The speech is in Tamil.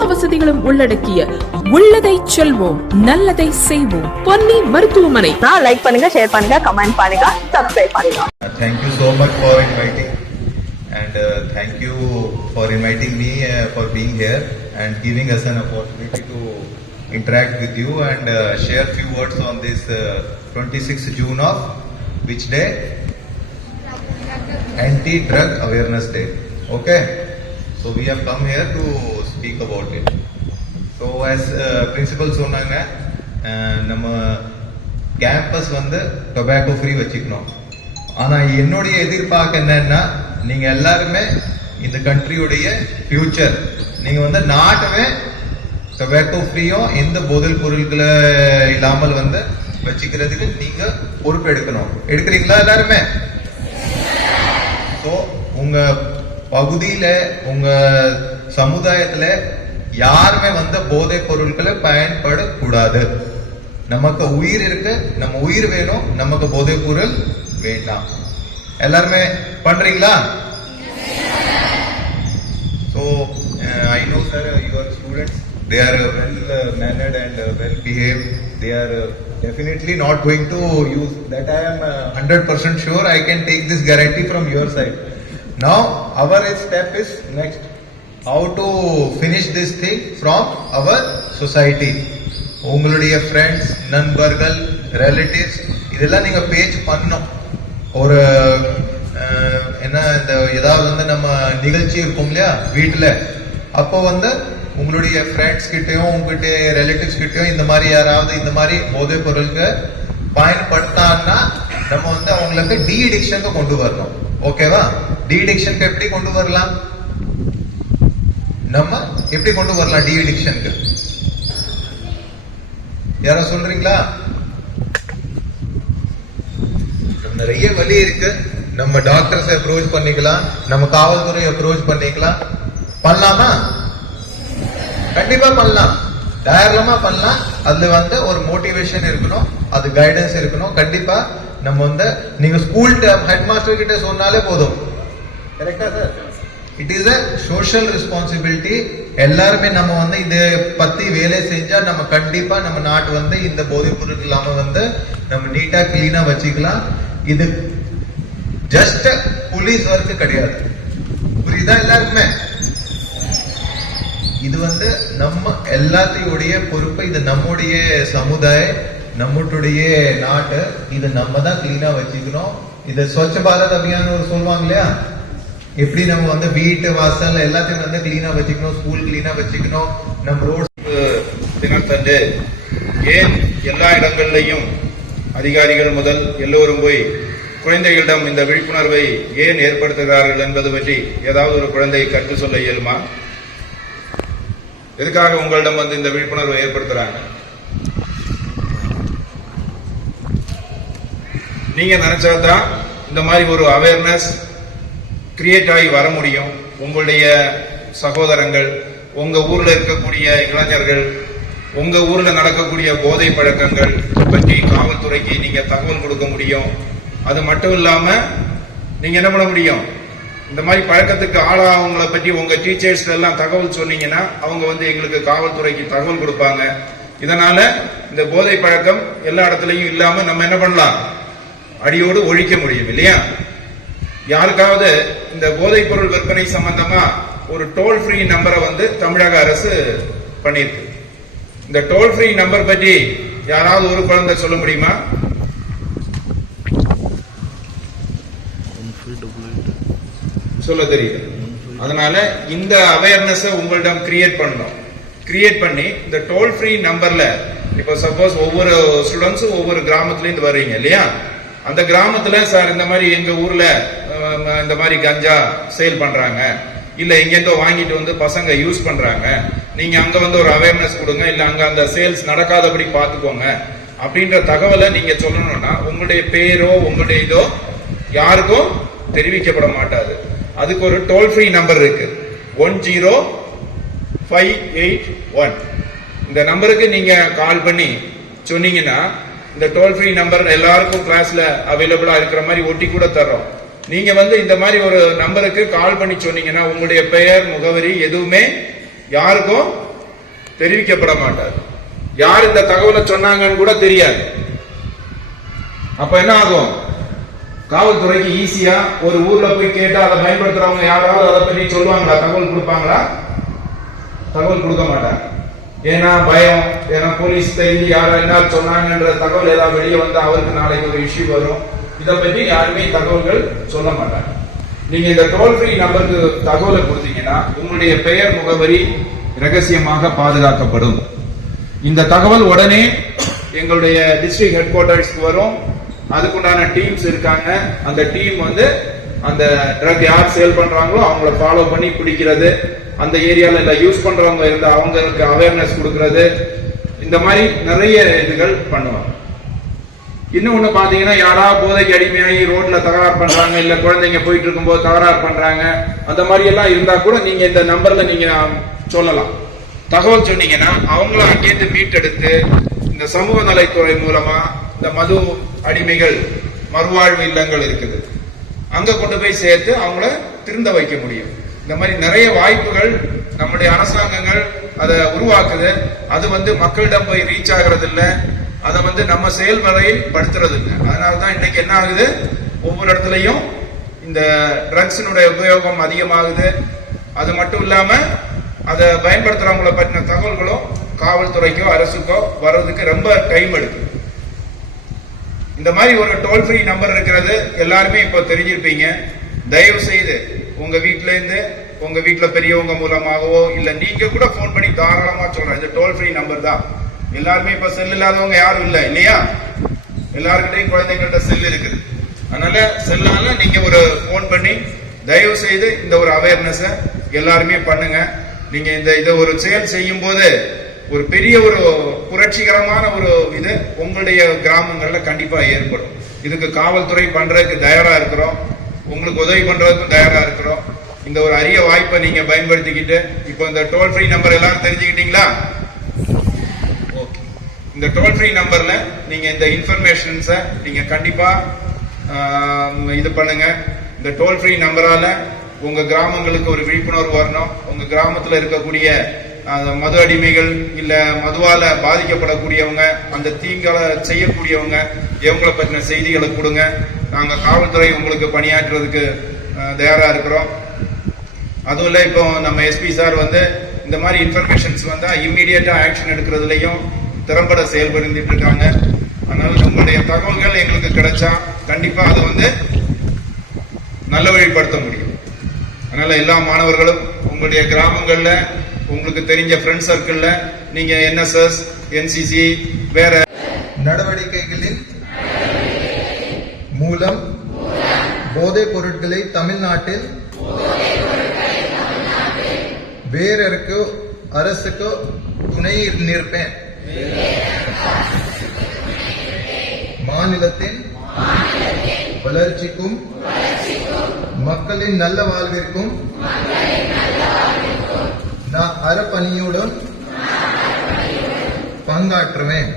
வசதிகளும் உள்ளடக்கிய உள்ளதை செல்வோம் நல்லதை செய்வோம் பொன்னி மருத்துவமனை லைக் பண்ணுங்க ஷேர் பண்ணுங்க கமெண்ட் பண்ணுங்க சப்ஸ்கிரைப் பண்ணுங்க Uh, Thank you so much for inviting, and uh, thank you for inviting me uh, for being here and giving us an opportunity to interact with you and uh, share few words on this uh, 26th June of which day? Anti-Drug Awareness Day. Okay, so we have come here to speak about it so as principal சொன்னாங்க நம்ம கேம்பஸ் வந்து டொபாக்கோ ஃப்ரீ வச்சுக்கணும். ஆனால் என்னுடைய எதிர்பார்க்க என்னன்னா நீங்கள் எல்லாருமே இந்த கண்ட்ரியுடைய ஃபியூச்சர் நீங்கள் வந்து நாட்டுமே டொபாக்கோ ஃப்ரீயும் எந்த போதைப் பொருட்களை இல்லாமல் வந்து வச்சுக்கிறதுக்கு நீங்கள் பொறுப்பு எடுக்கணும். எடுக்கிறீங்களா எல்லாருமே? ஸோ உங்கள் பகுதியில் உங்கள் சமுதாயத்துல யாருமே வந்து போதை பொருட்களை பயன்படக்கூடாது நமக்கு உயிர் இருக்கு நம்ம உயிர் வேணும் நமக்கு போதை பொருள் வேண்டாம் எல்லாருமே பண்றீங்களா so I know sir your students they are well mannered and well behave they are definitely not going to use that I am hundred percent sure I can take this guarantee from your side now our step is next how to finish this thing from our society உங்களுடைய ஃப்ரெண்ட்ஸ் நண்பர்கள் ரிலேட்டிவ்ஸ் இதெல்லாம் நீங்கள் பேச்சு பண்ணணும். ஒரு என்ன இந்த ஏதாவது வந்து நம்ம நிகழ்ச்சி இருக்கும் இல்லையா வீட்டில். அப்போ வந்து உங்களுடைய ஃப்ரெண்ட்ஸ் கிட்டேயும் உங்ககிட்ட ரிலேட்டிவ்ஸ் கிட்டேயும் இந்த மாதிரி யாராவது இந்த மாதிரி போதைப் பொருளுக்கு பயன்படுத்தான்னா நம்ம வந்து அவங்களுக்கு டி அடிக்ஷனுக்கு கொண்டு வரணும். ஓகேவா டி அடிக்ஷனுக்கு எப்படி கொண்டு வரலாம்? நம்ம எப்படி கொண்டு வரலாம் டி டிக்ஷனுக்கு யாரோ சொல்றீங்களா? நிறைய வழி இருக்கு. நம்ம டாக்டர்ஸ் அப்ரோச் பண்ணிக்கலாம். நம்ம காவல்துறை அப்ரோச் பண்ணிக்கலாம். பண்ணலாமா? கண்டிப்பா பண்ணலாம். தாராளமா பண்ணலாம். அதுல வந்து ஒரு மோட்டிவேஷன் இருக்கணும். அது கைடன்ஸ் இருக்கணும். கண்டிப்பா நம்ம வந்து நீங்க ஸ்கூல் ஹெட் மாஸ்டர் கிட்ட சொன்னாலே போதும். கரெக்டா sir it is a social responsibility எல்லாருமே நம்ம வந்து இதை பத்தி வேலை செஞ்சா நம்ம கண்டிப்பா நம்ம நாட்டு வந்து இந்த போதைப் பொருள் இல்லாம வந்து நம்ம நீட்டா கிளீனா வச்சுக்கலாம். இது ஜஸ்ட் போலீஸ் ஒர்க் கிடையாது. புரியுதா எல்லாருக்குமே? இது வந்து நம்ம எல்லாத்தையுடைய பொறுப்பு. இது நம்முடைய சமுதாயம் நம்முடைய நாட்டு. இது நம்ம தான் கிளீனா வச்சுக்கணும் இது ஸ்வச்ச பாரத் அபியான் ஒரு சொல்லுவாங்க இல்லையா? எப்படி நம்ம வந்து வீட்டு வாசல் எல்லாத்தையும் வந்து கிளீனா வச்சுக்கணும் ஸ்கூல் கிளீனா வச்சுக்கணும் நம்ம ரோடு தினத்தண்டு ஏன் எல்லா இடங்கள்லையும் அதிகாரிகள் முதல் எல்லோரும் போய் குழந்தைகளிடம் இந்த விழிப்புணர்வை ஏன் ஏற்படுத்துகிறார்கள் என்பது பற்றி ஏதாவது ஒரு குழந்தையை கற்று சொல்ல இயலுமா? எதுக்காக உங்களிடம் வந்து இந்த விழிப்புணர்வை ஏற்படுத்துறாங்க? நீங்க நினைச்சாதான் இந்த மாதிரி ஒரு அவேர்னஸ் கிரியேட் ஆகி வர முடியும். உங்களுடைய சகோதரங்கள் உங்க ஊர்ல இருக்கக்கூடிய இளைஞர்கள் உங்க ஊர்ல நடக்கக்கூடிய போதை பழக்கங்கள் பற்றி காவல்துறைக்கு நீங்க தகவல் கொடுக்க முடியும். அது மட்டும் இல்லாம நீங்க என்ன பண்ண முடியும்? இந்த மாதிரி பழக்கத்துக்கு ஆளாகவங்களை பற்றி உங்க டீச்சர்ஸ் எல்லாம் தகவல் சொன்னீங்கன்னா அவங்க வந்து எங்களுக்கு காவல்துறைக்கு தகவல் கொடுப்பாங்க. இதனால இந்த போதை பழக்கம் எல்லா இடத்துலையும் இல்லாம நம்ம என்ன பண்ணலாம்? அடியோடு ஒழிக்க முடியும் இல்லையா? யாருக்காவது இந்த போதைப் பொருள் விற்பனை சம்பந்தமா ஒரு டோல் ஃப்ரீ நம்பரை வந்து தமிழக அரசு பண்ணியிருக்கு இந்த டோல் ஃப்ரீ நம்பர் பற்றி யாராவது ஒரு குழந்தை சொல்ல முடியுமா? சொல்ல தெரியல அதனால இந்த அவேர்னஸ் உங்களிடம் கிரியேட் பண்ணணும். கிரியேட் பண்ணி இந்த டோல் ஃப்ரீ நம்பர்ல இப்போ சப்போஸ் ஒவ்வொரு ஸ்டூடெண்ட்ஸும் ஒவ்வொரு கிராமத்துலேருந்து வர்றீங்க இல்லையா? அந்த கிராமத்துல சார் இந்த மாதிரி எங்க ஊர்ல இந்த மாதிரி கஞ்சா சேல் பண்றாங்க. இல்ல எங்கேருந்தோ வாங்கிட்டு வந்து பசங்க யூஸ் பண்றாங்க. நீங்க அங்க வந்து ஒரு அவேர்னஸ் கொடுங்க இல்ல அங்க அந்த சேல்ஸ் நடக்காதபடி பாத்துக்கோங்க அப்படின்ற தகவலை நீங்க சொல்லணும்னா உங்களுடைய பேரோ உங்களுடைய இதோ யாருக்கும் தெரிவிக்கப்பட மாட்டாது. அதுக்கு ஒரு டோல் ஃப்ரீ நம்பர் இருக்கு. One zero five eight one இந்த நம்பருக்கு நீங்க கால் பண்ணி சொன்னீங்கன்னா இந்த டோல் ஃப்ரீ நம்பர் எல்லாருக்கும் கிளாஸ்ல அவைலபிளா இருக்கிற மாதிரி ஒட்டி கூட தர்றோம். நீங்க வந்து இந்த மாதிரி ஒரு நம்பருக்கு கால் பண்ணி சொன்னீங்கன்னா உங்களுடைய பெயர் முகவரி எதுவுமே யாருக்கும் தெரிவிக்கப்பட மாட்டாது. யார் இந்த தகவலை சொன்னாங்கன்னு கூட தெரியாது. அப்ப என்ன ஆகும்? காவல்துறைக்கு ஈஸியா ஒரு ஊர்ல போய் கேட்டா அதை பயன்படுத்துறவங்க யாராவது அதை பற்றி சொல்லுவாங்களா? தகவல் கொடுப்பாங்களா? தகவல் கொடுக்க மாட்டாங்க. ஏன்னா பயம் ஏன்னா போலீஸ் தெரிஞ்சு யாரும் என்ன சொன்னாங்கன்ற தகவல் ஏதாவது வெளியே வந்தா அவருக்கு நாளைக்கு ஒரு இஷ்யூ வரும். இதை பற்றி யாருமே தகவல்கள் சொல்ல மாட்டாங்க. நீங்க இந்த டோல் ஃப்ரீ நம்பருக்கு தகவலை கொடுத்தீங்கன்னா உங்களுடைய பெயர் முகவரி ரகசியமாக பாதுகாக்கப்படும். இந்த தகவல் உடனே எங்களுடைய டிஸ்ட்ரிக்ட் ஹெட் குவார்டர்ஸ்க்கு வரும். அதுக்குண்டான டீம்ஸ் இருக்காங்க. அந்த டீம் வந்து அந்த ட்ரக் யார் சேல் பண்றாங்களோ அவங்கள ஃபாலோ பண்ணி பிடிக்கிறது. அந்த ஏரியால இல்ல யூஸ் பண்றவங்க இருந்தா அவங்களுக்கு அவேர்னஸ் கொடுக்கறது. இந்த மாதிரி நிறைய இதுகள் பண்ணுவாங்க. இன்னும் ஒன்று பார்த்தீங்கன்னா யாராவது போதைக்கு அடிமையாகி ரோட்டில் தகராறு பண்ணுறாங்க இல்லை குழந்தைங்க போயிட்டு இருக்கும்போது தகராறு பண்ணுறாங்க அந்த மாதிரி எல்லாம் இருந்தால் கூட நீங்கள் இந்த நம்பரில் நீங்கள் சொல்லலாம். தகவல் சொன்னீங்கன்னா அவங்கள அங்கேருந்து மீட்டெடுத்து இந்த சமூக நலத்துறை மூலமாக இந்த மது அடிமைகள் மறுவாழ்வு இல்லங்கள் இருக்குது. அங்கே கொண்டு போய் சேர்த்து அவங்கள திருந்த வைக்க முடியும். இந்த மாதிரி நிறைய வாய்ப்புகள் நம்முடைய அரசாங்கங்கள் அதை உருவாக்குது. அது வந்து மக்களிடம் போய் ரீச் ஆகிறது இல்லை அதை வந்து நம்ம செயல்முறையில் படுத்துறது அதனால தான் இன்னைக்கு என்ன ஆகுது? ஒவ்வொரு இடத்துலையும் இந்த ட்ரக்ஸினுடைய உபயோகம் அதிகமாகுது. அது மட்டும் இல்லாமல் அதை பயன்படுத்துகிறவங்களை பற்றின தகவல்களும் காவல்துறைக்கோ அரசுக்கோ வர்றதுக்கு ரொம்ப டைம் எடுக்கும். இந்த மாதிரி ஒரு டோல் ஃப்ரீ நம்பர் இருக்கிறது. எல்லாருமே இப்போ தெரிஞ்சிருப்பீங்க. தயவு செய்து உங்கள் வீட்டிலேருந்து உங்கள் வீட்டில் பெரியவங்க மூலமாகவோ இல்லை நீங்கள் கூட ஃபோன் பண்ணி தாராளமாக சொல்கிறேன் இது டோல் ஃப்ரீ நம்பர் தான். எல்லாருமே இப்ப செல் இல்லாதவங்க யாரும் இல்லை இல்லையா? எல்லாருக்கிட்டையும் குழந்தைங்கள்ட்ட செல் இருக்குது. அதனால செல்லால நீங்க ஒரு ஃபோன் பண்ணி தயவு செய்து இந்த ஒரு அவேர்னஸ எல்லாருமே பண்ணுங்க. நீங்க இந்த இதை ஒரு செயல் செய்யும் போது ஒரு பெரிய ஒரு புரட்சிகரமான ஒரு இது உங்களுடைய கிராமங்கள்ல கண்டிப்பா ஏற்படும். இதுக்கு காவல்துறை பண்றதுக்கு தயாரா இருக்கிறோம். உங்களுக்கு உதவி பண்றதுக்கும் தயாரா இருக்கிறோம். இந்த ஒரு அரிய வாய்ப்பை நீங்க பயன்படுத்திக்கிட்டு இப்போ இந்த டோல் ஃப்ரீ நம்பர் எல்லாரும் தெரிஞ்சுக்கிட்டீங்களா? இந்த டோல் ஃப்ரீ நம்பர்ல நீங்க இந்த இன்ஃபர்மேஷன்ஸை நீங்க கண்டிப்பா இது பண்ணுங்க. இந்த டோல் ஃப்ரீ நம்பரால உங்க கிராமங்களுக்கு ஒரு விழிப்புணர்வு வரணும். உங்க கிராமத்துல இருக்கக்கூடிய அந்த மது அடிமைகள் இல்ல மதுவால பாதிக்கப்படக்கூடியவங்க அந்த தீங்கால செய்யக்கூடியவங்க இவங்களை பற்றின செய்திகளை கொடுங்க. நாங்க காவல்துறை உங்களுக்கு பணியாற்றுறதுக்கு தயாரா இருக்கிறோம். அதுவும் இல்லை இப்போ நம்ம எஸ்பி சார் வந்து இந்த மாதிரி இன்ஃபர்மேஷன்ஸ் வந்தா இம்மீடியட்டா ஆக்ஷன் எடுக்கிறதுலையும் திறம்பட செயல்படுத்திட்டு இருக்காங்க அதனால உங்களுடைய தகவல்கள் எங்களுக்கு கிடைச்சா கண்டிப்பா அதை வந்து நல்ல வழிப்படுத்த முடியும். அதனால எல்லா மாணவர்களும் உங்களுடைய கிராமங்கள்ல உங்களுக்கு தெரிஞ்ச ஃப்ரெண்ட் சர்க்கிள்ல நீங்க என்எஸ்எஸ் என்சிசி வேற நடவடிக்கைகளின் மூலம் போதைப் பொருட்களை தமிழ்நாட்டில் வேறருக்கு அரசுக்கு துணை நிற்பேன். மாநிலத்தின் வளர்ச்சிக்கும் மக்களின் நல்ல வாழ்விற்கும் நான் அறப்பணியுடன் பங்காற்றுவேன்.